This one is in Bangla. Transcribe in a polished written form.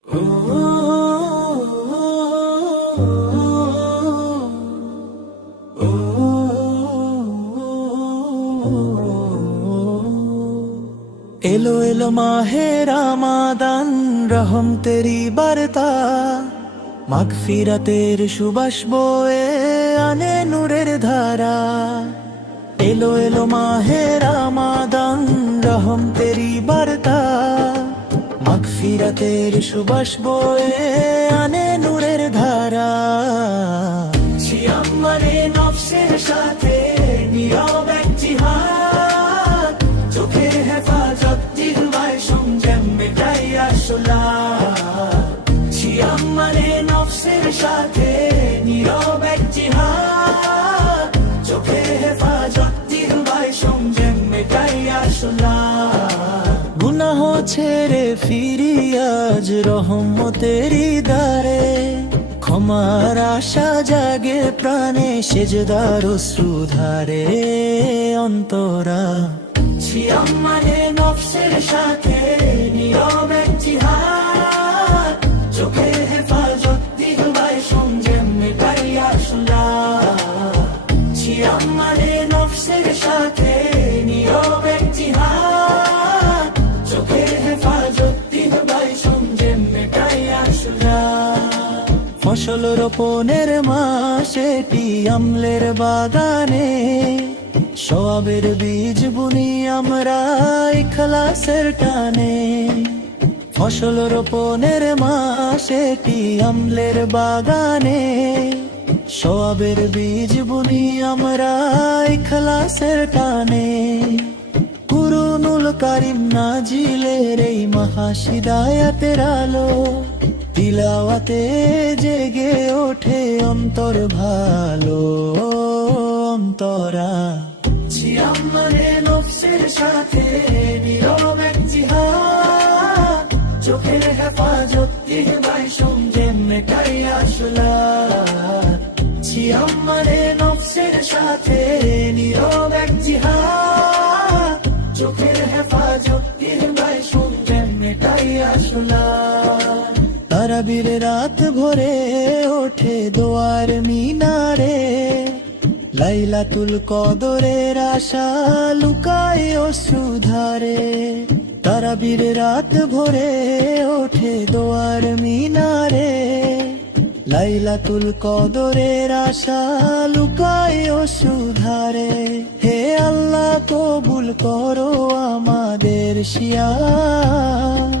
এলো এলো মাহে রমাদান, রহম তেরি বার্তা, মাগফিরাতের সুবাস বয়ে আনে নূরের ধারা। এলো এলো মাহে রমাদান, রহম তেরি বার্তা, মাগফিরাতের সুবাস বয়ে আনে নূরের ধারা। সিয়াম মানে নফসের সাথে নীরব এক জিহাদ, চোখের হেফাজত জিহ্বায় সংযম মেটাই আসলা। সিয়াম মানে নফসের সাথে নীরব এক জিহাদ, চোখের হেফাজত জিহ্বায় সংযম মেটাই আসলা। গুনাহ ছেড়ে ফিরি আজ রহমতেরি দ্বারে, ক্ষমার আশা জাগে প্রাণে সেজদার অশ্রুধারে অন্তরা। সিয়াম মানে নফসের সাথে নীরব এক জিহাদ, চোখের হেফাজত জিহ্বায় সংযম মেটাই আসলা। সিয়াম মানে নফসের সাথে নীরব এক জিহাদ, চোখের হেফাজত জিহ্বায় সংযম মেটাই আসলা। ফসল রোপণের মাস এটি আমলের বাগানে, সওয়াবের বীজ বুনি আমরা ইখলাসের টানে। ফসল রোপণের মাস এটি আমলের বাগানে, সওয়াবের বীজ বুনি আমরা ইখলাসের টানে। কুরআনুল কারীম নাজিলের এই মহাশিদায়াতের আলো, তিলাওয়াতে জেগে ওঠে অন্তর ভালো অন্তরা। সিয়াম মানে নফসের সাথে নীরব এক জিহাদ, চোখের হেফাজত জিহ্বায় সংযম মেটাই আসলা। সিয়াম মানে নফসের সাথে নীরব এক জিহাদ, চোখের হেফাজত জিহ্বায় সংযম মেটাই আসলা। তারাবির রাত ভরে ওঠে দোয়ার মিনারে, লাইলাতুল কদরের আশা লুকায় অশ্রুধারে। তারাবির রাত ভরে ওঠে দোয়ার মিনারে, লাইলাতুল কদরের আশা লুকায় অশ্রুধারে। হে আল্লাহ কবুল করো আমাদের সিয়াম,